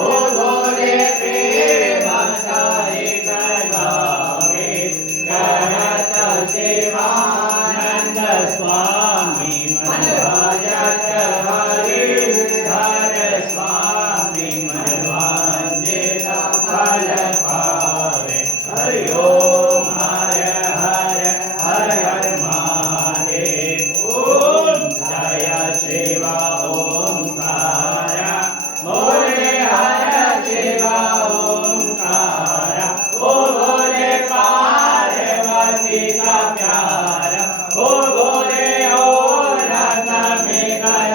ओ भोले प्रेम सारे करवावे करत शिवानंद स्वामी मन भजत हरिधर स्वामी मन वांछित फल पावे हरि ओम हर हर हर हर महादेव ओम जय शिव ओंकार बोले हर शिव ओंकार ओ बोले पार्वती का प्यार ओ बोले ओ रथ में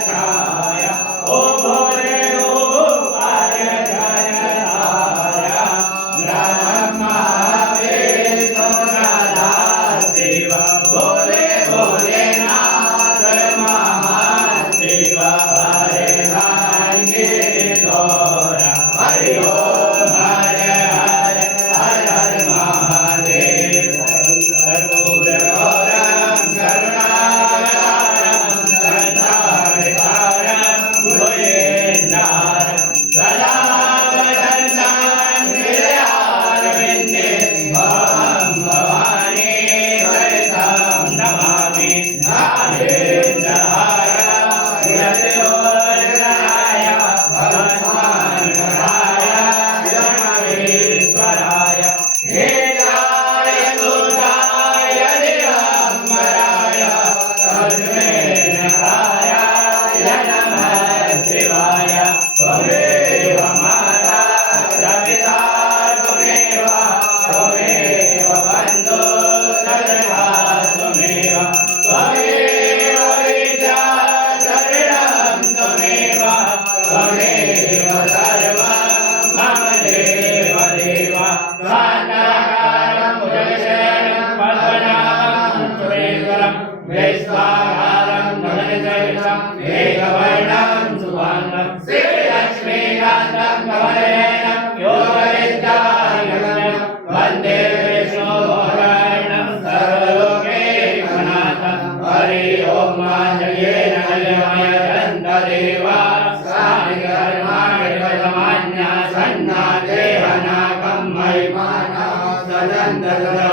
छाया ओ बोले ऊपर जयधारा ब्रह्मा विष्णु सदा शिव बोले बोले नाथ महाशिव हरे भाग्य गौरा हरि ओम हर हर हर हर महादेव कर्पूर गौरम करुणावतारम संसारसारम भुजगेन्द्रहारं सदा वदन्तं हृदयारविन्दे भवं भवानी सहितं नमामि नागेन्द्रहाराय यशोधराय भवन्मानकराय जनमेश्वराय हेलाय सुताय दिगम्बराय तस्मै नकाय नमः शिवाय त्वमेव माता प्रपिता त्वमेव त्वमेव बन्धु सखा त्वमेव त्वमेव विद्या शरणं त्वमेव त्वमेव सर्वं मम देव देव साकारं भुजगशयनं पद्मनाभं सुरेश्वरं विश्वाधारं गगनसदृशं मेघवर्णं सुवर्णं श्रीलक्ष्मीकान्तं कमलनयनं योगविद्यानिलयनं वन्दे विष्णुवर्णं सर्वलोकैकनाथं हरि ओम जयेन कल्यमय चन्द्रदेवा सानिकर्माणि वदमान्या सन्ना देवनाकं महिमाना सदन्तसदा